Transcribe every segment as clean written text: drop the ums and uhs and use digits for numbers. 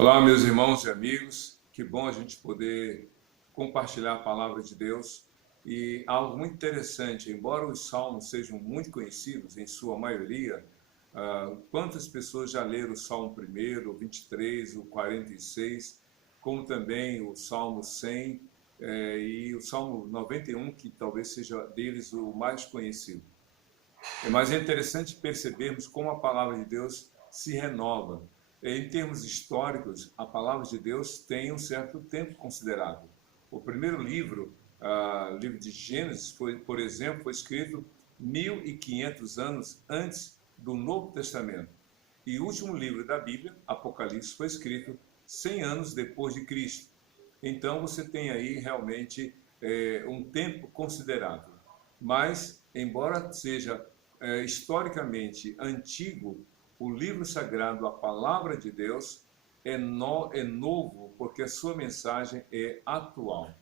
Olá, meus irmãos e amigos, que bom a gente poder compartilhar a palavra de Deus. E algo muito interessante, embora os salmos sejam muito conhecidos, em sua maioria, quantas pessoas já leram o Salmo 1, o 23, o 46, como também o Salmo 100 e o Salmo 91, que talvez seja deles o mais conhecido. Mas é interessante percebermos como a palavra de Deus se renova. Em termos históricos, a palavra de Deus tem um certo tempo considerável. O primeiro livro, livro de Gênesis, por exemplo, foi escrito 1500 anos antes do Novo Testamento. E o último livro da Bíblia, Apocalipse, foi escrito 100 anos depois de Cristo. Então você tem aí realmente um tempo considerável. Mas, embora seja historicamente antigo, o livro sagrado, a palavra de Deus, é novo porque a sua mensagem é atual,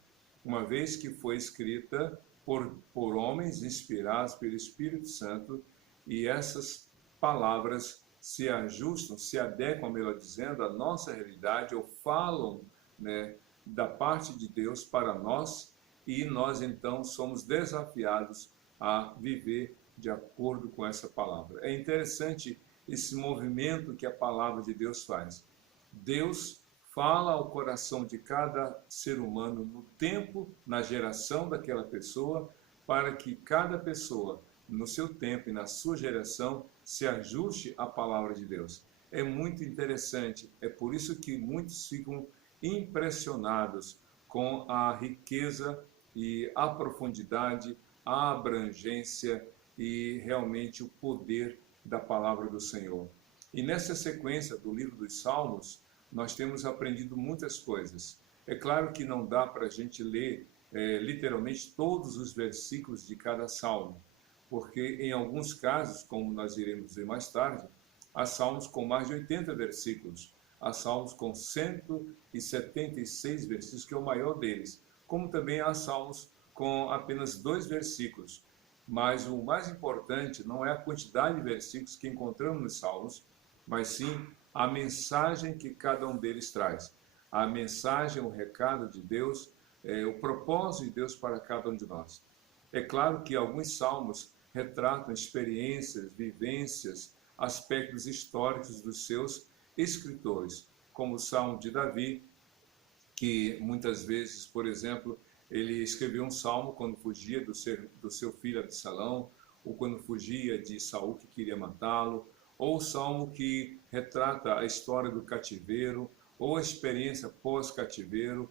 uma vez que foi escrita por homens inspirados pelo Espírito Santo, e essas palavras se ajustam, se adequam, melhor dizendo, à nossa realidade, ou falam, né, da parte de Deus para nós, e nós então somos desafiados a viver de acordo com essa palavra. É interessante esse movimento que a palavra de Deus faz. Deus fala ao coração de cada ser humano no tempo, na geração daquela pessoa, para que cada pessoa, no seu tempo e na sua geração, se ajuste à palavra de Deus. É muito interessante, é por isso que muitos ficam impressionados com a riqueza e a profundidade, a abrangência e realmente o poder da palavra do Senhor. E nessa sequência do livro dos Salmos, nós temos aprendido muitas coisas. É claro que não dá para a gente ler literalmente todos os versículos de cada salmo, porque em alguns casos, como nós iremos ver mais tarde, há salmos com mais de 80 versículos, há salmos com 176 versículos, que é o maior deles, como também há salmos com apenas 2 versículos. Mas o mais importante não é a quantidade de versículos que encontramos nos salmos, mas sim a mensagem que cada um deles traz. A mensagem, o recado de Deus, o propósito de Deus para cada um de nós. É claro que alguns salmos retratam experiências, vivências, aspectos históricos dos seus escritores, como o Salmo de Davi, que muitas vezes, por exemplo, ele escreveu um salmo quando fugia do seu filho Absalão, ou quando fugia de Saul que queria matá-lo, ou o salmo que retrata a história do cativeiro, ou a experiência pós-cativeiro,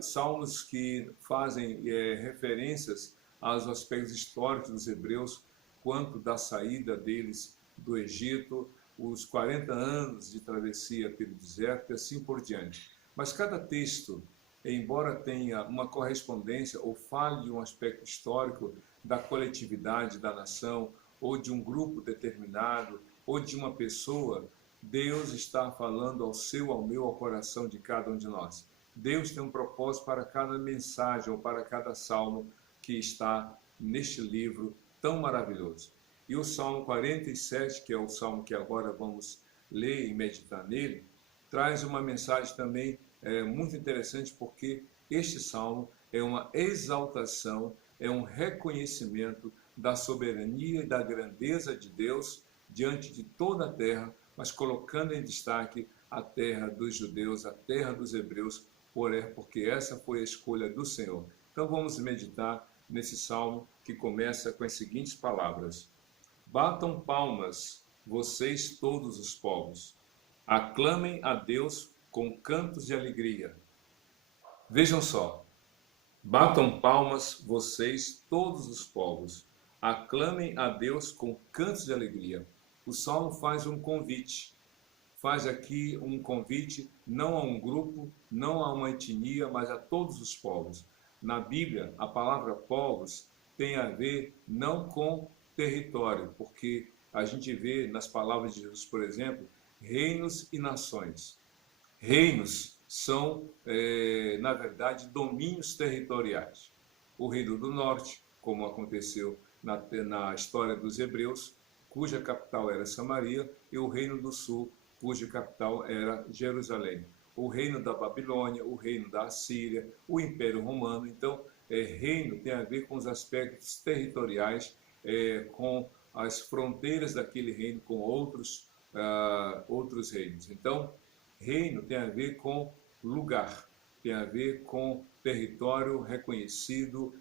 salmos que fazem referências aos aspectos históricos dos hebreus, quanto da saída deles do Egito, os 40 anos de travessia pelo deserto e assim por diante. Mas cada texto, embora tenha uma correspondência ou fale de um aspecto histórico da coletividade da nação, ou de um grupo determinado, ou de uma pessoa, Deus está falando ao seu, ao meu, ao coração de cada um de nós. Deus tem um propósito para cada mensagem ou para cada salmo que está neste livro tão maravilhoso. E o Salmo 47, que é o salmo que agora vamos ler e meditar nele, traz uma mensagem também muito interessante, porque este salmo é uma exaltação, é um reconhecimento da soberania e da grandeza de Deus diante de toda a terra, mas colocando em destaque a terra dos judeus, a terra dos hebreus, porque essa foi a escolha do Senhor. Então vamos meditar nesse salmo que começa com as seguintes palavras: batam palmas, vocês todos os povos, aclamem a Deus com cantos de alegria. Vejam só, batam palmas, vocês, todos os povos, aclamem a Deus com cantos de alegria. O Salmo faz um convite, faz aqui um convite não a um grupo, não a uma etnia, mas a todos os povos. Na Bíblia, a palavra povos tem a ver não com território, porque a gente vê nas palavras de Jesus, por exemplo, reinos e nações. Reinos são, na verdade, domínios territoriais. O Reino do Norte, como aconteceu na história dos hebreus, cuja capital era Samaria, e o Reino do Sul, cuja capital era Jerusalém. O reino da Babilônia, o reino da Assíria, o Império Romano. Então, reino tem a ver com os aspectos territoriais, com as fronteiras daquele reino com outros reinos. Então, reino tem a ver com lugar, tem a ver com território reconhecido,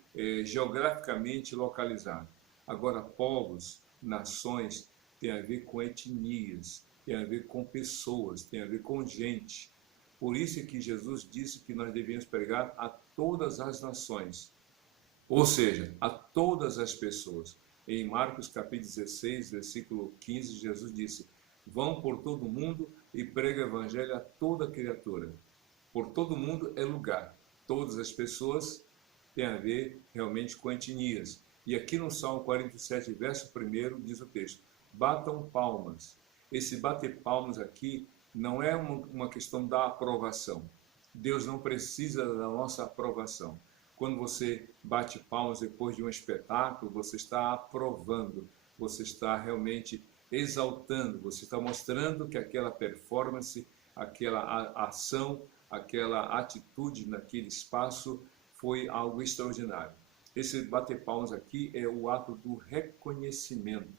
geograficamente localizado. Agora, povos, nações, tem a ver com etnias, tem a ver com pessoas, tem a ver com gente. Por isso é que Jesus disse que nós devemos pregar a todas as nações, ou seja, a todas as pessoas. Em Marcos capítulo 16, versículo 15, Jesus disse: vão por todo o mundo e pregue o evangelho a toda criatura. Por todo o mundo é lugar. Todas as pessoas têm a ver realmente com etnias. E aqui no Salmo 47, verso 1, diz o texto: batam palmas. Esse bater palmas aqui não é uma questão da aprovação. Deus não precisa da nossa aprovação. Quando você bate palmas depois de um espetáculo, você está aprovando, você está realmente exaltando, você está mostrando que aquela performance, aquela ação, aquela atitude naquele espaço foi algo extraordinário. Esse bater palmas aqui é o ato do reconhecimento.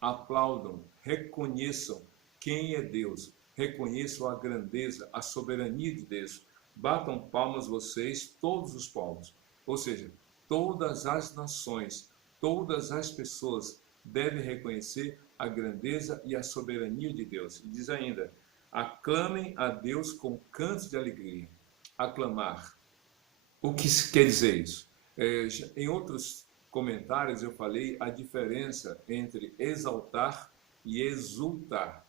Aplaudam, reconheçam quem é Deus, reconheçam a grandeza, a soberania de Deus. Batam palmas vocês, todos os povos, ou seja, todas as nações, todas as pessoas devem reconhecer a grandeza e a soberania de Deus. E diz ainda: aclamem a Deus com cantos de alegria. Aclamar. O que quer dizer isso? Em outros comentários eu falei a diferença entre exaltar e exultar.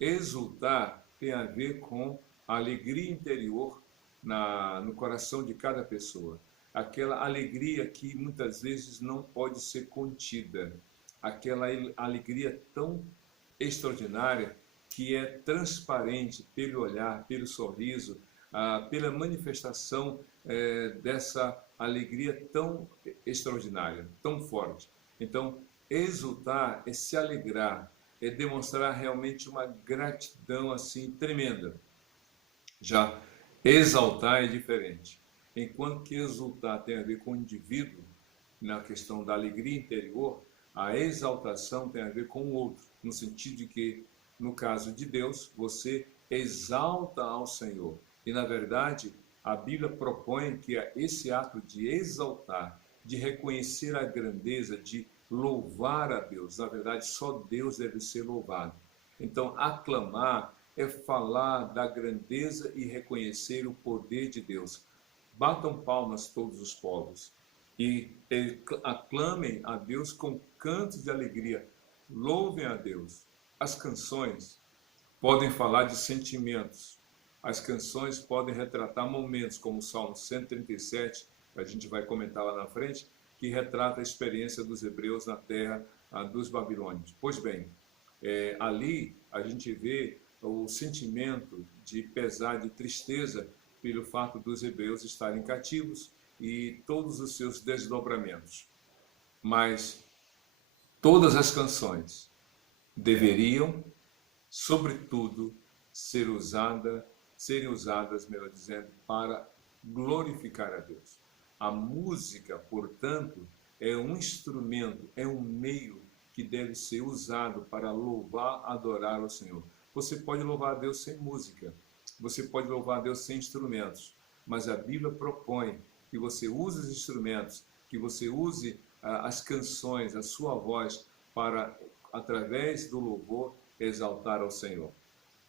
Exultar tem a ver com a alegria interior no coração de cada pessoa. Aquela alegria que muitas vezes não pode ser contida. Aquela alegria tão extraordinária que é transparente pelo olhar, pelo sorriso, pela manifestação dessa alegria tão extraordinária, tão forte. Então, exultar é se alegrar, é demonstrar realmente uma gratidão assim tremenda. Já exaltar é diferente. Enquanto que exultar tem a ver com o indivíduo, na questão da alegria interior, a exaltação tem a ver com o outro, no sentido de que, no caso de Deus, você exalta ao Senhor. E, na verdade, a Bíblia propõe que esse ato de exaltar, de reconhecer a grandeza, de louvar a Deus, na verdade, só Deus deve ser louvado. Então, aclamar é falar da grandeza e reconhecer o poder de Deus. Batam palmas todos os povos e aclamem a Deus com cantos de alegria. Louvem a Deus. As canções podem falar de sentimentos. As canções podem retratar momentos, como o Salmo 137, que a gente vai comentar lá na frente, que retrata a experiência dos hebreus na terra dos babilônios. Pois bem, ali a gente vê o sentimento de pesar, de tristeza, pelo fato dos hebreus estarem cativos e todos os seus desdobramentos. Mas todas as canções deveriam, sobretudo, serem usadas, melhor dizendo, para glorificar a Deus. A música, portanto, é um instrumento, é um meio que deve ser usado para louvar, adorar ao Senhor. Você pode louvar a Deus sem música, você pode louvar a Deus sem instrumentos, mas a Bíblia propõe que você use os instrumentos, que você use as canções, a sua voz, para, através do louvor, exaltar ao Senhor.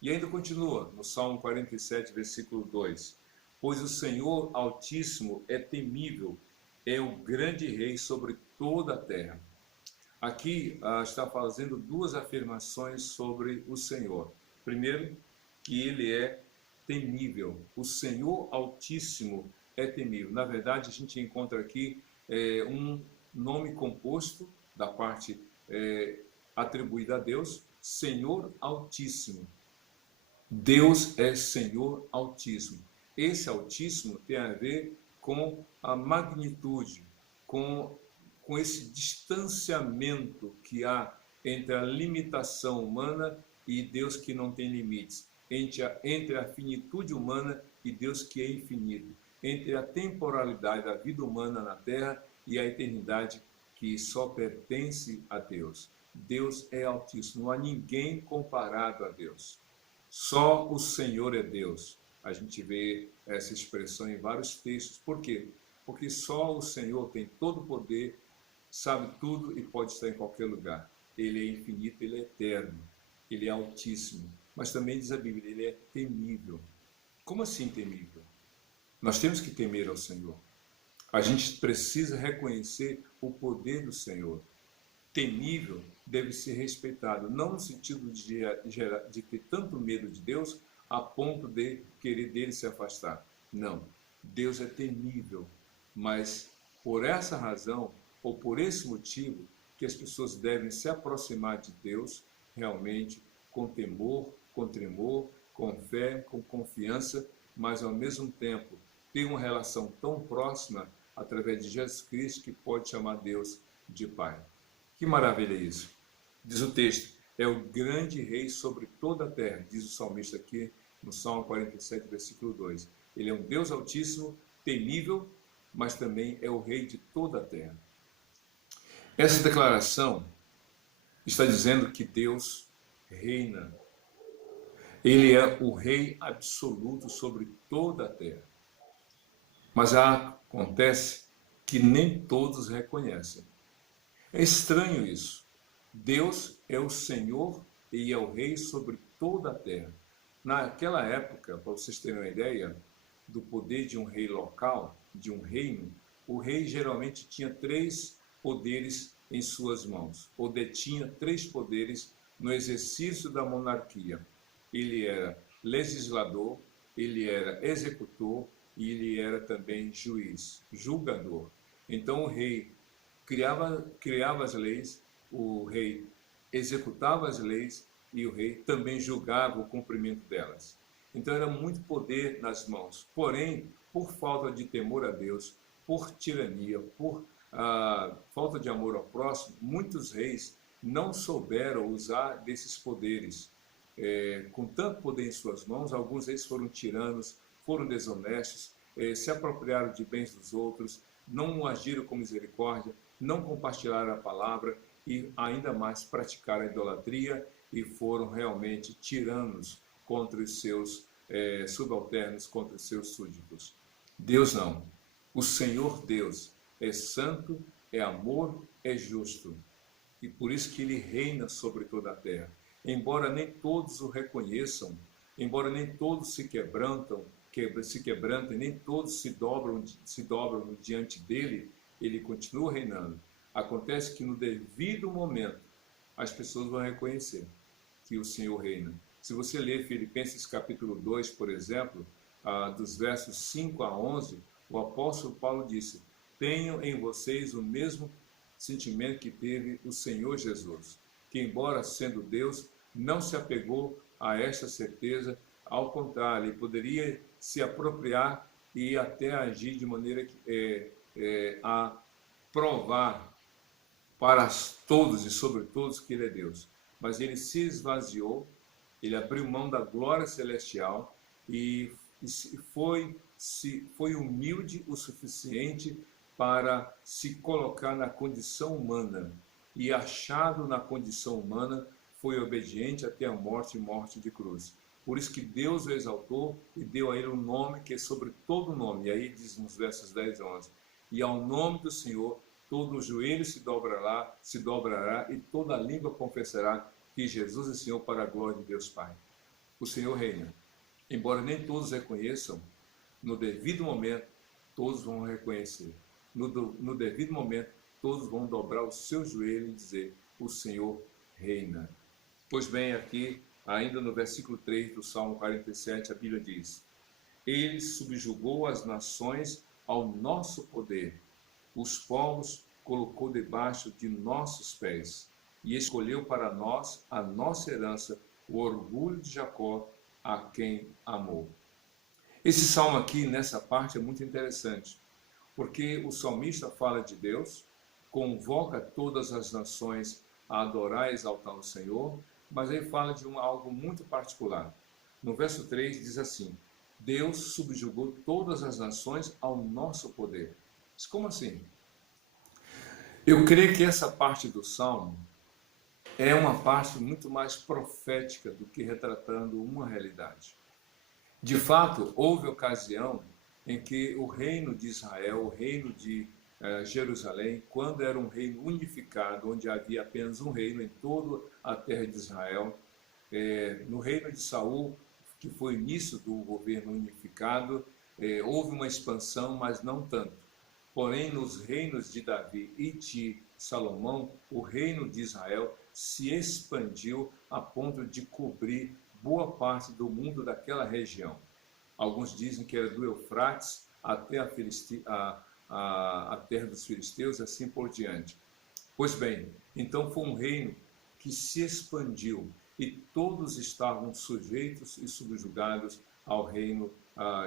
E ainda continua, no Salmo 47, versículo 2. Pois o Senhor Altíssimo é temível, é o grande rei sobre toda a terra. Aqui está fazendo duas afirmações sobre o Senhor. Primeiro, que ele é temível. O Senhor Altíssimo é temível. Na verdade, a gente encontra aqui um nome composto da parte atribuída a Deus, Senhor Altíssimo. Deus é Senhor Altíssimo. Esse Altíssimo tem a ver com a magnitude, com esse distanciamento que há entre a limitação humana e Deus que não tem limites, entre a finitude humana e Deus que é infinito, entre a temporalidade da vida humana na Terra e a eternidade que só pertence a Deus. Deus é altíssimo, não há ninguém comparado a Deus. Só o Senhor é Deus. A gente vê essa expressão em vários textos. Por quê? Porque só o Senhor tem todo o poder, sabe tudo e pode estar em qualquer lugar. Ele é infinito, ele é eterno, ele é altíssimo. Mas também diz a Bíblia, ele é temível. Como assim temível? Nós temos que temer ao Senhor. A gente precisa reconhecer o poder do Senhor. Temível deve ser respeitado, não no sentido de ter tanto medo de Deus a ponto de querer dele se afastar. Não, Deus é temível, mas por essa razão, ou por esse motivo, que as pessoas devem se aproximar de Deus realmente com temor, com tremor, com fé, com confiança, mas ao mesmo tempo ter uma relação tão próxima através de Jesus Cristo que pode chamar Deus de Pai. Que maravilha isso! Diz o texto, é o grande rei sobre toda a terra, diz o salmista aqui no Salmo 47, versículo 2. Ele é um Deus altíssimo, temível, mas também é o rei de toda a terra. Essa declaração está dizendo que Deus reina. Ele é o rei absoluto sobre toda a terra. Mas acontece que nem todos reconhecem. É estranho isso. Deus é o Senhor e é o rei sobre toda a terra. Naquela época, para vocês terem uma ideia do poder de um rei local, de um reino, o rei geralmente tinha 3 poderes em suas mãos, ou detinha 3 poderes no exercício da monarquia. Ele era legislador, ele era executor e ele era também juiz, julgador. Então o rei criava as leis, o rei executava as leis e o rei também julgava o cumprimento delas. Então era muito poder nas mãos. Porém, por falta de temor a Deus, por tirania, por falta de amor ao próximo, muitos reis não souberam usar desses poderes. Com tanto poder em suas mãos, alguns reis foram tiranos, foram desonestos, se apropriaram de bens dos outros, não agiram com misericórdia, não compartilharam a palavra e ainda mais praticaram a idolatria e foram realmente tiranos contra os seus subalternos, contra os seus súditos. Deus não. O Senhor Deus é santo, é amor, é justo. E por isso que ele reina sobre toda a terra. Embora nem todos o reconheçam, embora nem todos se quebrantem, nem todos se dobram diante dele, ele continua reinando. Acontece que no devido momento as pessoas vão reconhecer que o Senhor reina. Se você ler Filipenses capítulo 2, por exemplo, dos versos 5 a 11, o apóstolo Paulo disse, tenham em vocês o mesmo sentimento que teve o Senhor Jesus, que embora sendo Deus, não se apegou a esta certeza, ao contrário, ele poderia se apropriar e até agir de maneira a provar para todos e sobre todos que ele é Deus. Mas ele se esvaziou, ele abriu mão da glória celestial e foi humilde o suficiente para se colocar na condição humana. E achado na condição humana, foi obediente até a morte e morte de cruz. Por isso que Deus o exaltou e deu a ele um nome que é sobre todo nome. E aí diz nos versos 10 e 11, e ao nome do Senhor todo o joelho se dobrará e toda a língua confessará que Jesus é Senhor para a glória de Deus Pai. O Senhor reina. Embora nem todos reconheçam, no devido momento, todos vão reconhecer. No devido momento, todos vão dobrar o seu joelho e dizer, o Senhor reina. Pois bem, aqui, ainda no versículo 3 do Salmo 47, a Bíblia diz, ele subjugou as nações ao nosso poder, os povos colocou debaixo de nossos pés e escolheu para nós a nossa herança, o orgulho de Jacó, a quem amou. Esse salmo aqui, nessa parte, é muito interessante, porque o salmista fala de Deus, convoca todas as nações a adorar e exaltar o Senhor, mas aí fala de algo muito particular. No verso 3 diz assim: Deus subjugou todas as nações ao nosso poder. Mas como assim? Eu creio que essa parte do Salmo é uma parte muito mais profética do que retratando uma realidade. De fato, houve ocasião em que o reino de Israel, o reino de Jerusalém, quando era um reino unificado, onde havia apenas um reino em toda a terra de Israel, no reino de Saul, que foi o início do governo unificado, houve uma expansão, mas não tanto. Porém, nos reinos de Davi e de Salomão, o reino de Israel se expandiu a ponto de cobrir boa parte do mundo daquela região. Alguns dizem que era do Eufrates até a terra dos filisteus, assim por diante. Pois bem, então foi um reino que se expandiu e todos estavam sujeitos e subjugados ao reino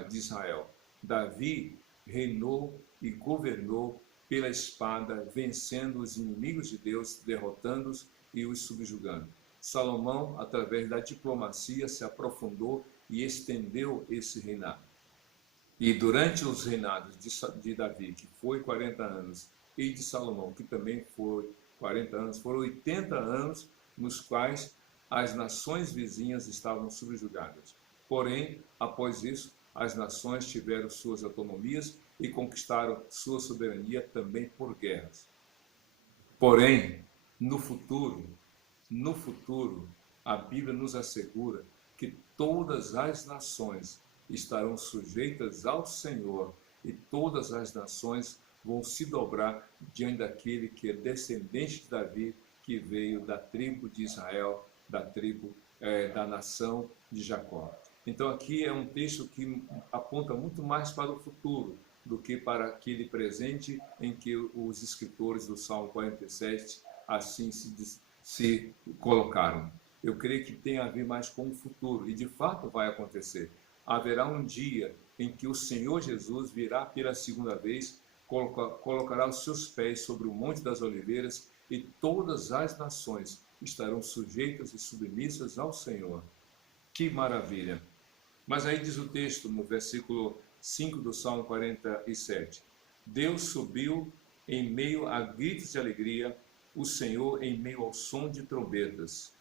de Israel. Davi reinou e governou pela espada, vencendo os inimigos de Deus, derrotando-os e os subjugando. Salomão, através da diplomacia, se aprofundou e estendeu esse reinado. E durante os reinados de Davi, que foi 40 anos, e de Salomão, que também foi 40 anos, foram 80 anos nos quais as nações vizinhas estavam subjugadas. Porém, após isso, as nações tiveram suas autonomias e conquistaram sua soberania também por guerras. Porém, no futuro, a Bíblia nos assegura que todas as nações estarão sujeitas ao Senhor e todas as nações vão se dobrar diante daquele que é descendente de Davi, que veio da tribo de Israel, da nação de Jacó. Então aqui é um texto que aponta muito mais para o futuro do que para aquele presente em que os escritores do Salmo 47 assim se colocaram. Eu creio que tem a ver mais com o futuro, e de fato vai acontecer. Haverá um dia em que o Senhor Jesus virá pela segunda vez, colocará os seus pés sobre o Monte das Oliveiras, e todas as nações estarão sujeitas e submissas ao Senhor. Que maravilha! Mas aí diz o texto, no versículo 5 do Salmo 47, Deus subiu em meio a gritos de alegria, o Senhor em meio ao som de trombetas.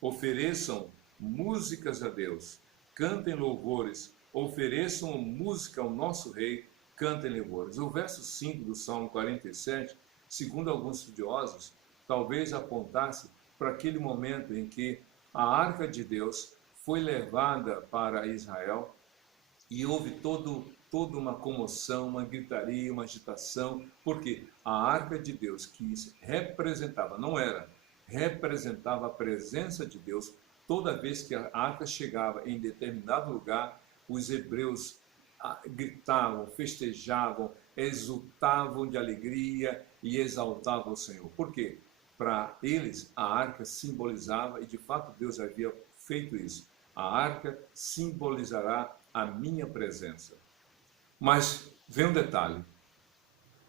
Ofereçam músicas a Deus, cantem louvores, ofereçam música ao nosso Rei, cantem louvores. O verso 5 do Salmo 47, segundo alguns estudiosos, talvez apontasse para aquele momento em que a arca de Deus foi levada para Israel e houve toda uma comoção, uma gritaria, uma agitação, porque a arca de Deus que representava a presença de Deus. Toda vez que a arca chegava em determinado lugar, os hebreus gritavam, festejavam, exultavam de alegria e exaltavam o Senhor. Por quê? Para eles, a arca simbolizava, e de fato Deus havia feito isso, a arca simbolizará a minha presença. Mas vem um detalhe.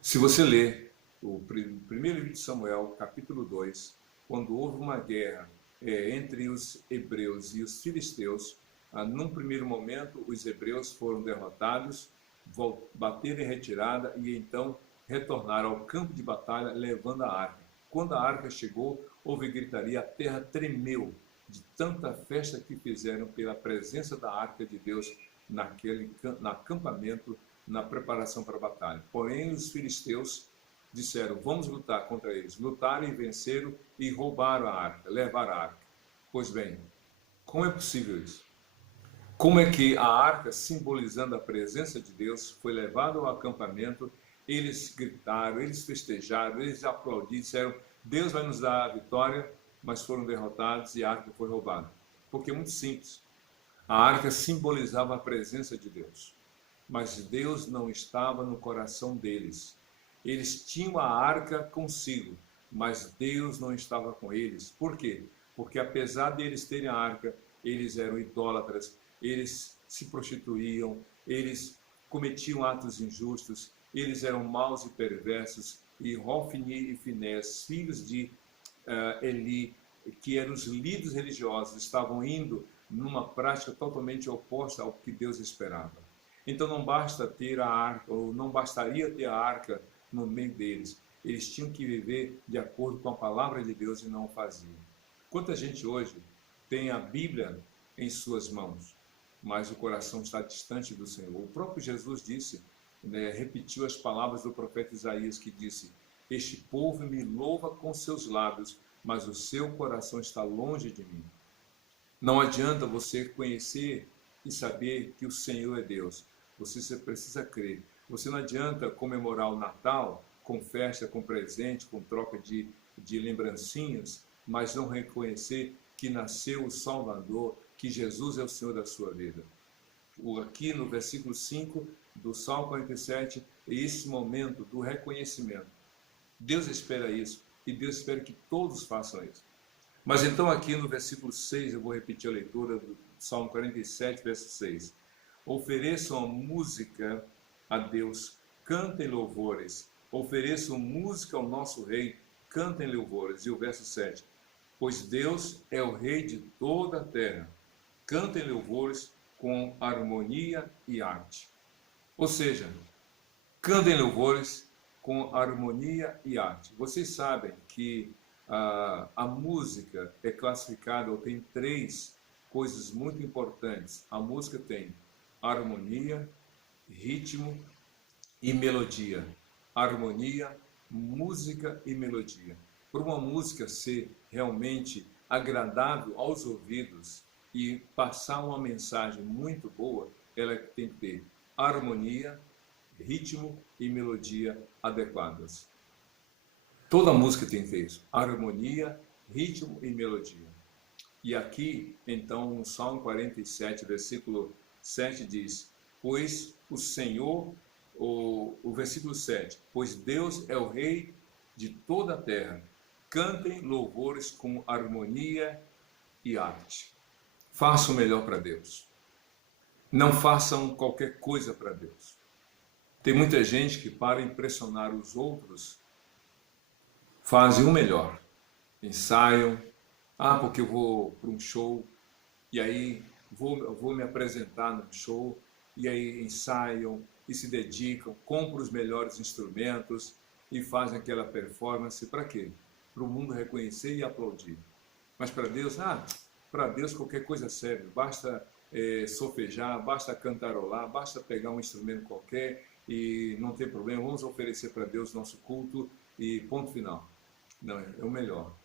Se você ler o primeiro livro de Samuel, capítulo 2, quando houve uma guerra entre os hebreus e os filisteus, num primeiro momento os hebreus foram derrotados, bateram em retirada e então retornaram ao campo de batalha levando a arca. Quando a arca chegou, houve gritaria, a terra tremeu de tanta festa que fizeram pela presença da arca de Deus no acampamento, na preparação para a batalha. Porém, os filisteus disseram, vamos lutar contra eles. Lutaram e venceram e roubaram a arca, levaram a arca. Pois bem, como é possível isso? Como é que a arca, simbolizando a presença de Deus, foi levada ao acampamento, eles gritaram, eles festejaram, eles aplaudiram, disseram, Deus vai nos dar a vitória, mas foram derrotados e a arca foi roubada. Porque é muito simples. A arca simbolizava a presença de Deus, mas Deus não estava no coração deles. Eles tinham a arca consigo, mas Deus não estava com eles. Por quê? Porque apesar de eles terem a arca, eles eram idólatras, eles se prostituíam, eles cometiam atos injustos, eles eram maus e perversos, e Hofni e Finés, filhos de Eli, que eram os líderes religiosos, estavam indo numa prática totalmente oposta ao que Deus esperava. Então não basta ter a arca, ou não bastaria ter a arca no meio deles. Eles tinham que viver de acordo com a palavra de Deus e não o faziam. Quanta gente hoje tem a Bíblia em suas mãos, mas o coração está distante do Senhor. O próprio Jesus disse, repetiu as palavras do profeta Isaías, que disse: este povo me louva com seus lábios, mas o seu coração está longe de mim. Não adianta você conhecer e saber que o Senhor é Deus. Você precisa crer. Você não adianta comemorar o Natal com festa, com presente, com troca de lembrancinhas, mas não reconhecer que nasceu o Salvador, que Jesus é o Senhor da sua vida. Aqui no versículo 5 do Salmo 47, é esse momento do reconhecimento. Deus espera isso, e Deus espera que todos façam isso. Mas então aqui no versículo 6, eu vou repetir a leitura do Salmo 47, verso 6. Ofereçam a música a Deus, cantem louvores. Ofereçam música ao nosso Rei, cantem louvores. E o verso 7. Pois Deus é o Rei de toda a terra. Cantem louvores com harmonia e arte. Ou seja, cantem louvores com harmonia e arte. Vocês sabem que a música é classificada, ou tem três coisas muito importantes. A música tem harmonia, ritmo e melodia. Harmonia, música e melodia. Por uma música ser realmente agradável aos ouvidos e passar uma mensagem muito boa, ela tem que ter harmonia, ritmo e melodia adequadas. Toda música tem que ter isso, harmonia, ritmo e melodia. E aqui, então, no Salmo 47, versículo 7 diz: pois o Senhor, o versículo 7, pois Deus é o Rei de toda a terra, cantem louvores com harmonia e arte. Façam o melhor para Deus. Não façam qualquer coisa para Deus. Tem muita gente que, para impressionar os outros, fazem o melhor. Ensaiam. Porque eu vou para um show, e aí vou me apresentar no show, e aí ensaiam e se dedicam, compram os melhores instrumentos e fazem aquela performance. Para quê? Para o mundo reconhecer e aplaudir. Mas para Deus, para Deus qualquer coisa serve. Basta solfejar, basta cantarolar, basta pegar um instrumento qualquer e não tem problema. Vamos oferecer para Deus nosso culto e ponto final. Não, é o melhor.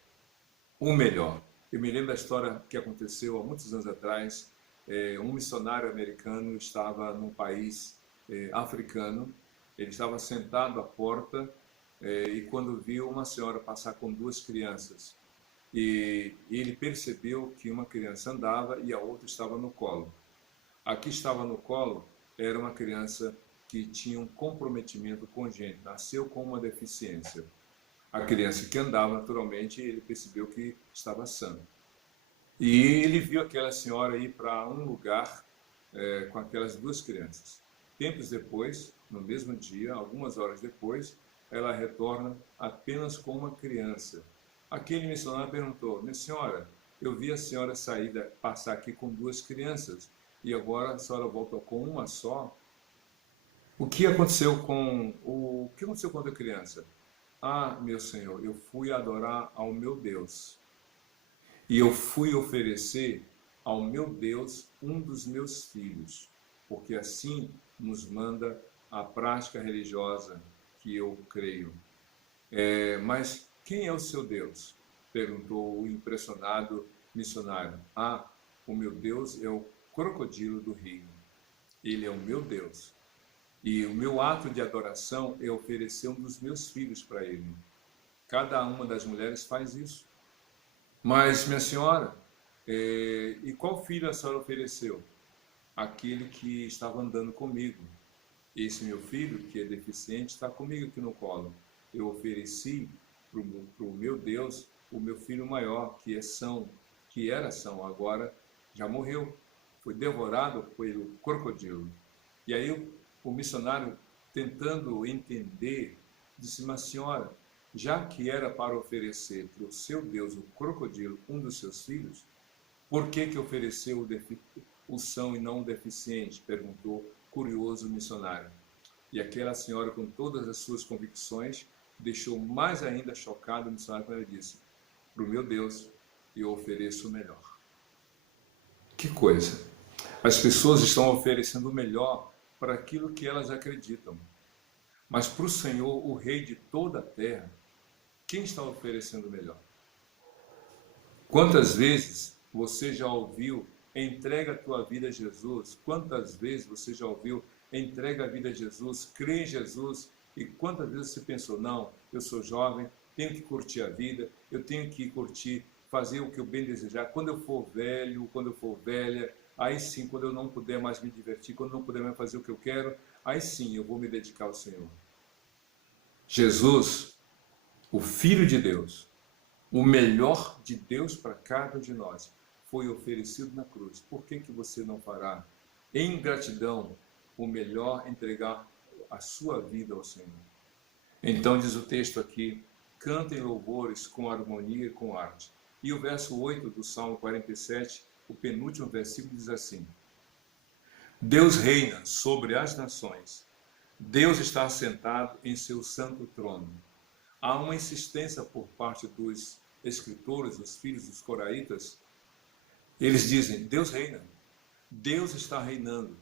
O melhor. Eu me lembro da história que aconteceu há muitos anos atrás. Um missionário americano estava num país africano. Ele estava sentado à porta e quando viu uma senhora passar com duas crianças. E ele percebeu que uma criança andava e a outra estava no colo. A que estava no colo era uma criança que tinha um comprometimento congênito, nasceu com uma deficiência. A criança que andava, naturalmente, ele percebeu que estava sã. E ele viu aquela senhora ir para um lugar com aquelas duas crianças. Tempos depois, no mesmo dia, algumas horas depois, ela retorna apenas com uma criança. Aquele missionário perguntou: minha senhora, eu vi a senhora passar aqui com duas crianças e agora a senhora volta com uma só. O que aconteceu com a criança? Meu Senhor, eu fui adorar ao meu Deus. E eu fui oferecer ao meu Deus um dos meus filhos. Porque assim nos manda a prática religiosa que eu creio. Mas quem é o seu Deus? Perguntou o impressionado missionário. O meu Deus é o crocodilo do rio. Ele é o meu Deus. E o meu ato de adoração é oferecer um dos meus filhos para ele. Cada uma das mulheres faz isso. Mas, minha senhora, e qual filho a senhora ofereceu? Aquele que estava andando comigo. Esse meu filho, que é deficiente, está comigo aqui no colo. Eu ofereci para o meu Deus o meu filho maior, que era são, agora já morreu. Foi devorado pelo crocodilo. E aí o missionário, tentando entender, disse: mas senhora, já que era para oferecer para o seu Deus, o crocodilo, um dos seus filhos, por que ofereceu o são e não o deficiente? Perguntou curioso o missionário. E aquela senhora, com todas as suas convicções, deixou mais ainda chocado o missionário quando ele disse: para o meu Deus, eu ofereço o melhor. Que coisa! As pessoas estão oferecendo o melhor para aquilo que elas acreditam. Mas para o Senhor, o Rei de toda a terra, quem está oferecendo o melhor? Quantas vezes você já ouviu: entrega a tua vida a Jesus? Quantas vezes você já ouviu: entrega a vida a Jesus, crê em Jesus? E quantas vezes você pensou: não, eu sou jovem, tenho que curtir a vida, eu tenho que curtir, fazer o que eu bem desejar. Quando eu for velho, quando eu for velha, aí sim, quando eu não puder mais me divertir, quando eu não puder mais fazer o que eu quero, aí sim eu vou me dedicar ao Senhor. Jesus, o Filho de Deus, o melhor de Deus para cada um de nós, foi oferecido na cruz. Por que você não fará, em gratidão, o melhor, entregar a sua vida ao Senhor? Então diz o texto aqui: cantem louvores com harmonia e com arte. E o verso 8 do Salmo 47, o penúltimo versículo, diz assim: Deus reina sobre as nações. Deus está assentado em seu santo trono. Há uma insistência por parte dos escritores, os filhos dos coraitas. Eles dizem: Deus reina, Deus está reinando.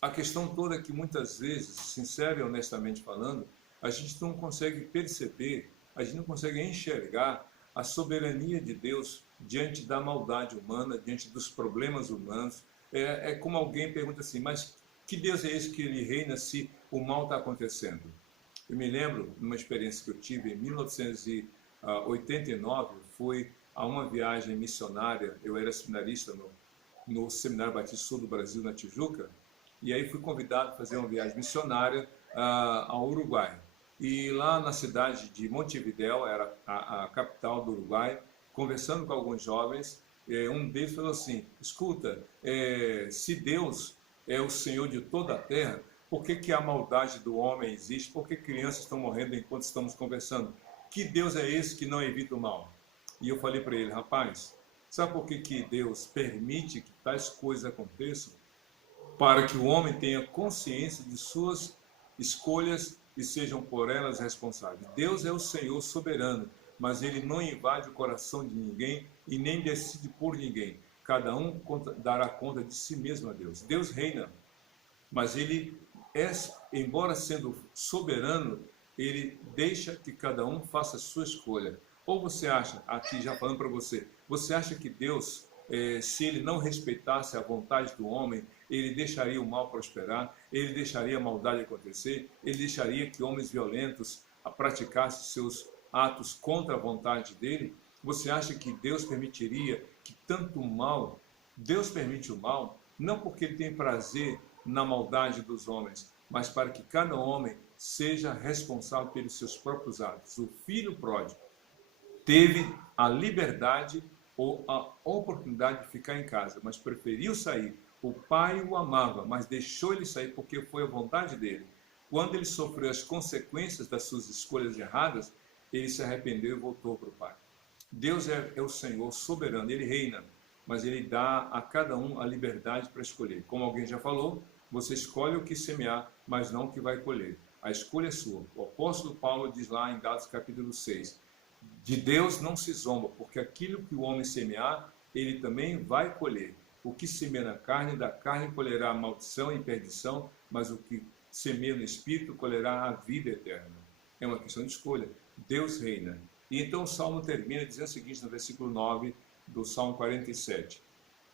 A questão toda é que muitas vezes, sincero e honestamente falando, a gente não consegue perceber, a gente não consegue enxergar a soberania de Deus diante da maldade humana, diante dos problemas humanos. É como alguém pergunta assim: mas que Deus é esse que ele reina se o mal está acontecendo? Eu me lembro de uma experiência que eu tive em 1989, fui a uma viagem missionária. Eu era seminarista no Seminário Batista Sul do Brasil, na Tijuca, e aí fui convidado a fazer uma viagem missionária ao Uruguai. E lá na cidade de Montevidéu, era a capital do Uruguai, conversando com alguns jovens, um deles falou assim: escuta, se Deus é o Senhor de toda a terra, por que a maldade do homem existe? Por que crianças estão morrendo enquanto estamos conversando? Que Deus é esse que não evita o mal? E eu falei para ele: rapaz, sabe por que Deus permite que tais coisas aconteçam? Para que o homem tenha consciência de suas escolhas e sejam por elas responsáveis. Deus é o Senhor soberano, mas ele não invade o coração de ninguém e nem decide por ninguém. Cada um dará conta de si mesmo a Deus. Deus reina, mas ele embora sendo soberano, ele deixa que cada um faça a sua escolha. Ou você acha, aqui já falando para você acha que Deus, se ele não respeitasse a vontade do homem, ele deixaria o mal prosperar, ele deixaria a maldade acontecer, ele deixaria que homens violentos praticassem seus atos contra a vontade dele? Você acha que Deus permitiria que tanto mal? Deus permite o mal não porque ele tem prazer na maldade dos homens, mas para que cada homem seja responsável pelos seus próprios atos. O filho pródigo teve a liberdade ou a oportunidade de ficar em casa, mas preferiu sair. O pai o amava, mas deixou ele sair porque foi a vontade dele. Quando ele sofreu as consequências das suas escolhas erradas, ele se arrependeu e voltou para o pai. Deus é o Senhor soberano, ele reina, mas ele dá a cada um a liberdade para escolher. Como alguém já falou, você escolhe o que semear, mas não o que vai colher. A escolha é sua. O apóstolo Paulo diz lá em Gálatas capítulo 6, de Deus não se zomba, porque aquilo que o homem semear, ele também vai colher. O que semeia na carne, da carne colherá maldição e perdição, mas o que semeia no Espírito colherá a vida eterna. É uma questão de escolha. Deus reina. E então o Salmo termina dizendo o seguinte, no versículo 9 do Salmo 47.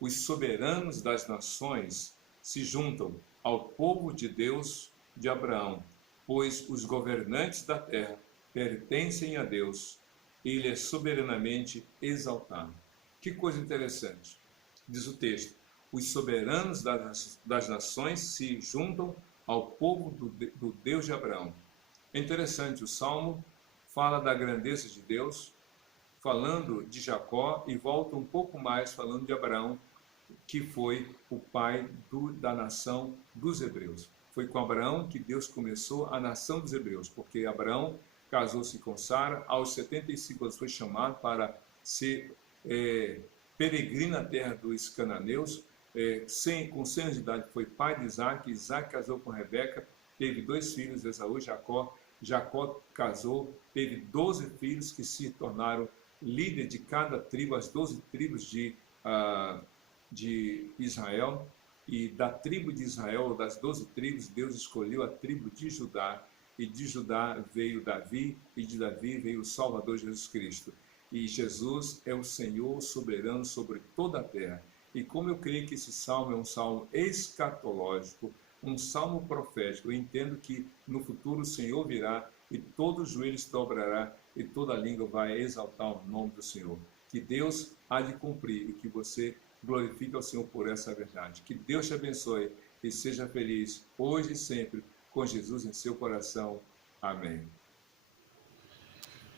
Os soberanos das nações se juntam ao povo de Deus de Abraão, pois os governantes da terra pertencem a Deus. Ele é soberanamente exaltado. Que coisa interessante. Diz o texto: os soberanos das nações se juntam ao povo do Deus de Abraão. É interessante, o Salmo fala da grandeza de Deus, falando de Jacó, e volta um pouco mais falando de Abraão, que foi o pai da nação dos hebreus. Foi com Abraão que Deus começou a nação dos hebreus, porque Abraão casou-se com Sara, aos 75 anos foi chamado para ser peregrino na terra dos cananeus, com 100 anos de idade foi pai de Isaac, Isaac casou com Rebeca, teve 2 filhos, Esaú e Jacó, Jacó casou, teve 12 filhos que se tornaram líder de cada tribo, as 12 tribos de Israel, e da tribo de Israel, das 12 tribos, Deus escolheu a tribo de Judá, e de Judá veio Davi, e de Davi veio o Salvador Jesus Cristo. E Jesus é o Senhor soberano sobre toda a terra. E como eu creio que esse salmo é um salmo escatológico, um salmo profético, eu entendo que no futuro o Senhor virá e todo o joelho se dobrará e toda língua vai exaltar o nome do Senhor. Que Deus há de cumprir e que você glorifique ao Senhor por essa verdade. Que Deus te abençoe e seja feliz hoje e sempre com Jesus em seu coração. Amém.